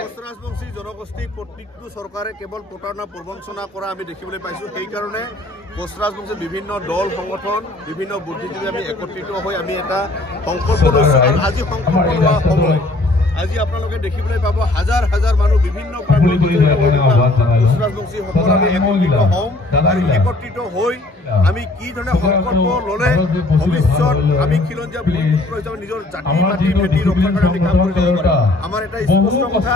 কোচ ৰাজবংশী জনগোষ্ঠী প্ৰত্যেকটো চৰকাৰে কেৱল প্ৰতাৰণা প্ৰবঞ্চনা কৰা আমি দেখিবলৈ পাইছোঁ। সেইকাৰণে কোচ ৰাজবংশী বিভিন্ন দল সংগঠন বিভিন্ন বুদ্ধিজীৱী আমি একত্ৰিত হৈ আমি এটা সংকল্প লৈছোঁ। আৰু আজি সংকল্প লোৱা সময় আজি আপোনালোকে দেখিবলৈ পাব হাজাৰ হাজাৰ মানুহ বিভিন্ন কোচ ৰাজবংশীসকল আমি একত্ৰিত হওঁ আৰু একত্ৰিত হৈ আমি কি ধৰণে সংকল্প ল'লে ভৱিষ্যত আমি খিলঞ্জীয়া ভূমিপুত্ৰ হিচাপে নিজৰ জাতি মাটি ভেটি ৰক্ষাৰ কাৰণে আমি কাম কৰি যাব পাৰিম। আমাৰ এটা স্পষ্ট কথা,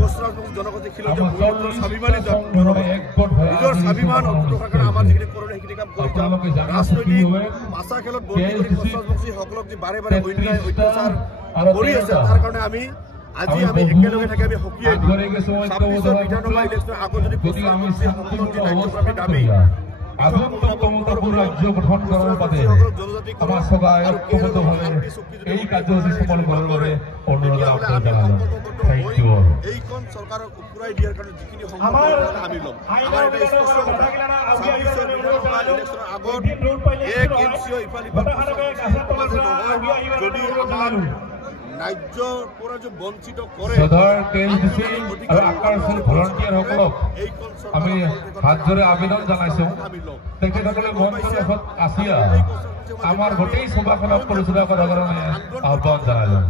কোচ ৰাজবংশী জনগোষ্ঠী খিলঞ্জীয়া ভূমিপুত্ৰৰ স্বাভিমানী জনগোষ্ঠী নিজৰ স্বাভিমান অটুট ৰখাৰ কাৰণে আমাৰ যিখিনি কৰোঁ সেইখিনি কাম কৰি যাম। ৰাজনৈতিক পাচা খেলত বন্দী কৰি কোচ ৰাজবংশীসকলক যি বাৰে বাৰে অন্যায় অত্যাচাৰ কৰি আছে তাৰ কাৰণে আজি আমি একেলগে থাকি আমি সকীয়াই দিম। ২৬ বিধানসভা ইলেকশ্যনৰ আগত যদি কোচ ৰাজবংশী সকলৰ যি ৰাজ্যব্যাপী দাবী ৰাজ্য গঠন কৰাৰ বাবে আমাৰ সভাই ঐক্যবদ্ধভাৱে এই কাৰ্যসূচী সফল কৰাৰ বাবে অনুৰোধ এইখন চৰকাৰক উপুৰাই দিয়াৰ কাৰণে যিখিনি আমি ল'ম। আমাৰ এটা স্পষ্ট কথা, ২৬ বিধানসভা ইলেকশ্যনৰ আগত এক ইঞ্চিও ইফাল সিফাল নহয়। যদি আমাৰ ৰাজ্যৰ পৰা যে বঞ্চিত কৰে আমি হাত ধৰে আবেদন জনাইছোঁ। তেখেতসকলে মঞ্চৰ আছে আমাৰ গোটেই সভাখনক পৰিচালনা কৰাৰ কাৰণে আহ্বান জনালোঁ।